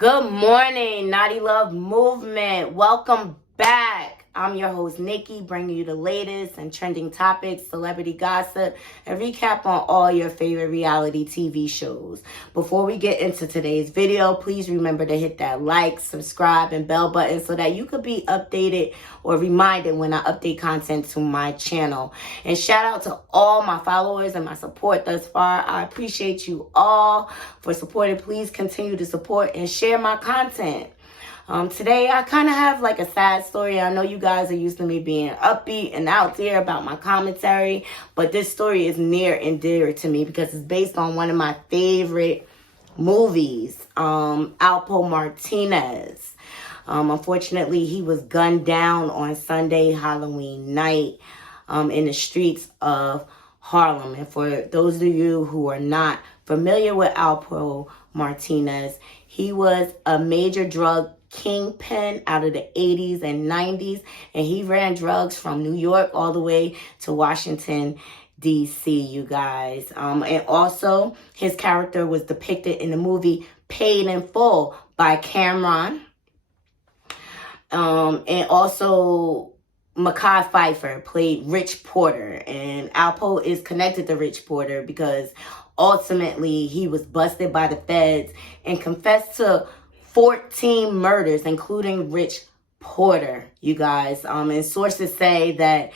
Good morning, Naughty Love Movement. Welcome back. I'm your host, Nikki, bringing you the latest and trending topics, celebrity gossip, and recap on all your favorite reality TV shows. Before we get into today's video, please remember to hit that like, subscribe, and bell button so that you could be updated or reminded when I update content to my channel. And shout out to all my followers and my support thus far. I appreciate you all for supporting. Please continue to support and share my content. Today, I kind of have like a sad story. I know you guys are used to me being upbeat and out there about my commentary, but this story is near and dear to me because it's based on one of my favorite movies, ALPO Martinez. Unfortunately, he was gunned down on Sunday, Halloween night, in the streets of Harlem. And for those of you who are not familiar with ALPO Martinez, he was a major drug kingpin out of the 80s and 90s, and he ran drugs from New York all the way to Washington, D.C., you guys. And also, his character was depicted in the movie Paid in Full by Cameron. And also, Mekhi Phifer played Rich Porter, and ALPO is connected to Rich Porter because ultimately he was busted by the feds and confessed to 14 murders, including Rich Porter, you guys. And sources say that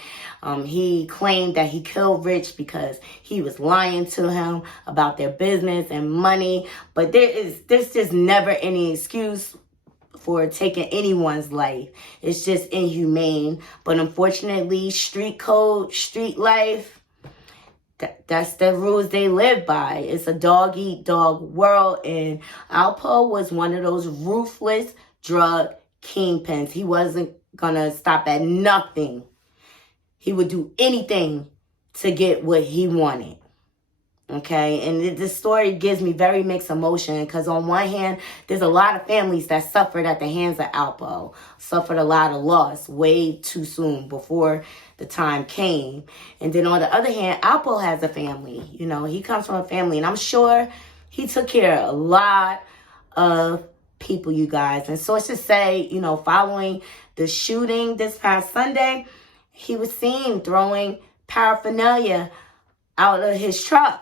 he claimed that he killed Rich because he was lying to him about their business and money. But there's just never any excuse for taking anyone's life. It's just inhumane. But unfortunately, street code, street life, that's the rules they live by. It's a dog-eat-dog world, and ALPO was one of those ruthless drug kingpins. He wasn't gonna stop at nothing. He would do anything to get what he wanted. Okay, and this story gives me very mixed emotion because on one hand, there's a lot of families that suffered at the hands of ALPO, suffered a lot of loss way too soon before the time came. And then on the other hand, ALPO has a family. You know, he comes from a family, and I'm sure he took care of a lot of people, you guys. And sources say, you know, following the shooting this past Sunday, he was seen throwing paraphernalia out of his truck.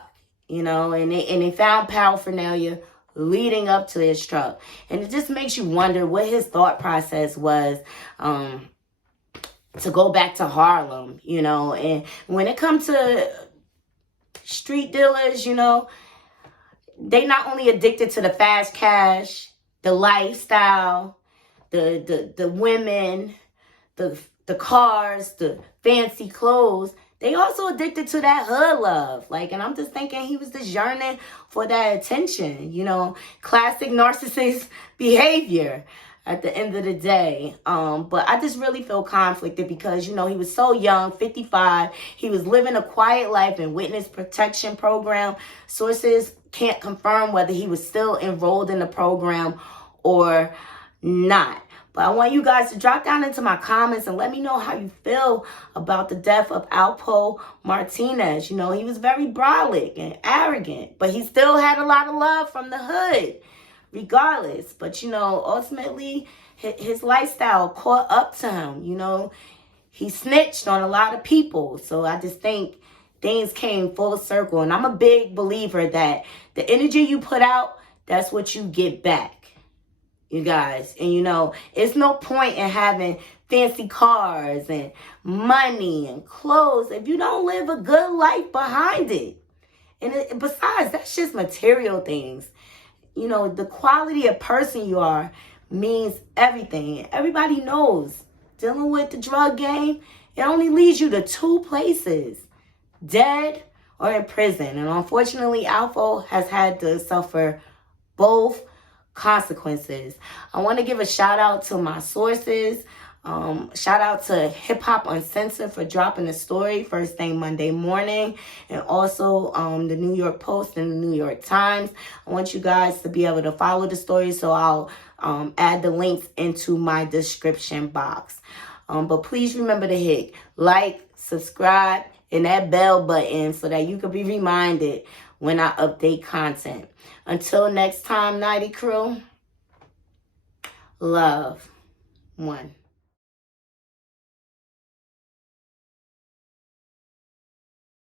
You know, and they found paraphernalia leading up to his truck. And it just makes you wonder what his thought process was to go back to Harlem, you know. And when it comes to street dealers, you know, they not only addicted to the fast cash, the lifestyle, the women, the cars, the fancy clothes. They also addicted to that hood love. Like, and I'm just thinking he was just yearning for that attention, you know, classic narcissist behavior at the end of the day. But I just really feel conflicted because, you know, he was so young, 55. He was living a quiet life in witness protection program. Sources can't confirm whether he was still enrolled in the program or not. But I want you guys to drop down into my comments and let me know how you feel about the death of ALPO Martinez. You know, he was very brolic and arrogant, but he still had a lot of love from the hood, regardless. But, you know, ultimately, his lifestyle caught up to him. You know, he snitched on a lot of people. So I just think things came full circle. And I'm a big believer that the energy you put out, that's what you get back. You guys, and you know, it's no point in having fancy cars and money and clothes if you don't live a good life behind it. And besides, that's just material things. You know, the quality of person you are means everything. Everybody knows dealing with the drug game, it only leads you to two places: dead or in prison. And unfortunately, ALPO has had to suffer both consequences. I want to give a shout out to my sources. Shout out to HipHop Uncensored for dropping the story first thing Monday morning, and also the New York Post and the New York Times. I want you guys to be able to follow the story, so I'll add the links into my description box. But please remember to hit like, subscribe, and that bell button so that you can be reminded when I update content. Until next time, Nighty Crew. love. One.